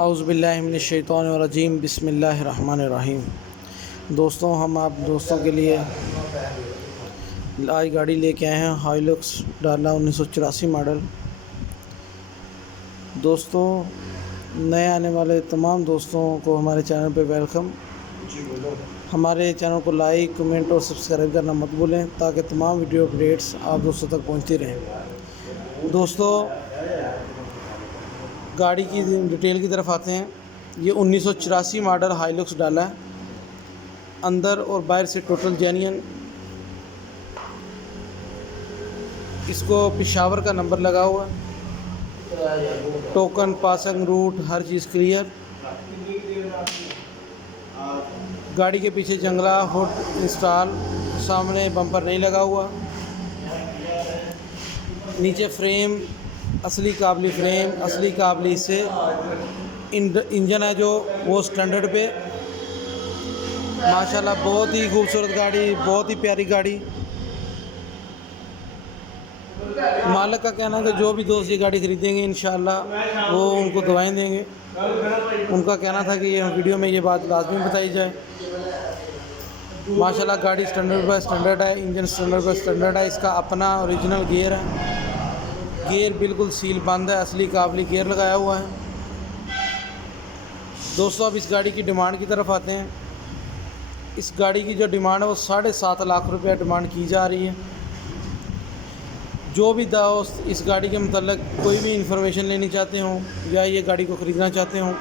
औज़ुबिल्लाहि मिनश्शैतानिर्रजीम बिस्मिल्लाहिर्रहमानिर्रहीम। दोस्तों, हम आप दोस्तों के लिए आज गाड़ी लेके आए हैं हाइलक्स डाला 1984 मॉडल। दोस्तों, नए आने वाले तमाम दोस्तों को हमारे चैनल पे वेलकम। हमारे चैनल को लाइक, कमेंट और सब्सक्राइब करना मत भूलें ताकि तमाम वीडियो अपडेट्स आप दोस्तों तक पहुंचती रहें। दोस्तों, गाड़ी की डिटेल की तरफ आते हैं। ये 1984 मॉडल हाइलक्स डाला है। अंदर और बाहर से टोटल जेन्युइन। इसको पेशावर का नंबर लगा हुआ है, टोकन, पासिंग रूट, हर चीज़ क्लियर। गाड़ी के पीछे जंगला हुड इंस्टॉल, सामने बम्पर नहीं लगा हुआ। नीचे फ्रेम असली काबली फ्रेम, असली काबली से इंजन है जो वो स्टैंडर्ड पे। माशाल्लाह बहुत ही खूबसूरत गाड़ी, बहुत ही प्यारी गाड़ी। मालिक का कहना है कि जो भी दोस्त ये गाड़ी ख़रीदेंगे इंशाअल्लाह वो उनको दुआएं देंगे। उनका कहना था कि ये वीडियो में ये बात लाजमी बताई जाए। माशाल्लाह गाड़ी स्टैंडर्ड बाय स्टैंडर्ड है, इंजन स्टैंडर्ड बाय स्टैंडर्ड है। इसका अपना ओरिजिनल गियर है, गियर बिल्कुल सील बंद है, असली काबली गियर लगाया हुआ है। दोस्तों, अब इस गाड़ी की डिमांड की तरफ आते हैं। इस गाड़ी की जो डिमांड है वो 7.5 लाख रुपये डिमांड की जा रही है। जो भी दोस्त इस गाड़ी के मतलब कोई भी इंफॉर्मेशन लेनी चाहते हों या ये गाड़ी को ख़रीदना चाहते हों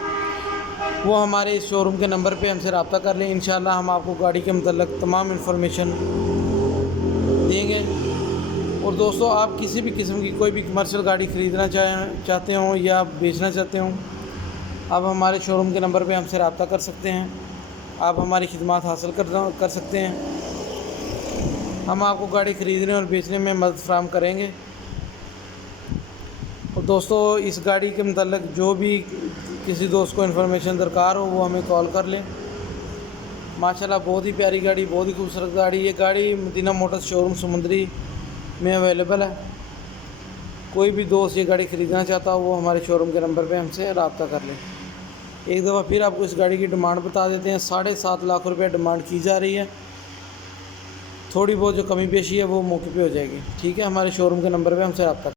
वो हमारे इस शोरूम के नंबर पे हमसे रब्ता कर लें। इंशाल्लाह हम आपको गाड़ी के मतलब तमाम इंफॉर्मेशन देंगे। और दोस्तों, आप किसी भी किस्म की कोई भी कमर्शियल गाड़ी ख़रीदना चाहते हों या बेचना चाहते हों, आप हमारे शोरूम के नंबर पे हमसे रब्ता कर सकते हैं। आप हमारी खिदमत हासिल कर सकते हैं। हम आपको गाड़ी ख़रीदने और बेचने में मदद फराहम करेंगे। और दोस्तों, इस गाड़ी के मतलब जो भी किसी दोस्त को इन्फॉर्मेशन दरकार हो वो हमें कॉल कर लें। माशाल्लाह बहुत ही प्यारी गाड़ी, बहुत ही खूबसूरत गाड़ी। ये गाड़ी मदीना मोटर्स शोरूम समुंदरी में अवेलेबल है। कोई भी दोस्त ये गाड़ी ख़रीदना चाहता हो वो हमारे शोरूम के नंबर पे हमसे रब्ता कर लें। एक दफ़ा फिर आपको इस गाड़ी की डिमांड बता देते हैं। 7.5 लाख रुपये डिमांड की जा रही है। थोड़ी बहुत जो कमी पेशी है वो मौके पे हो जाएगी। ठीक है, हमारे शोरूम के नंबर पे हमसे रब्ता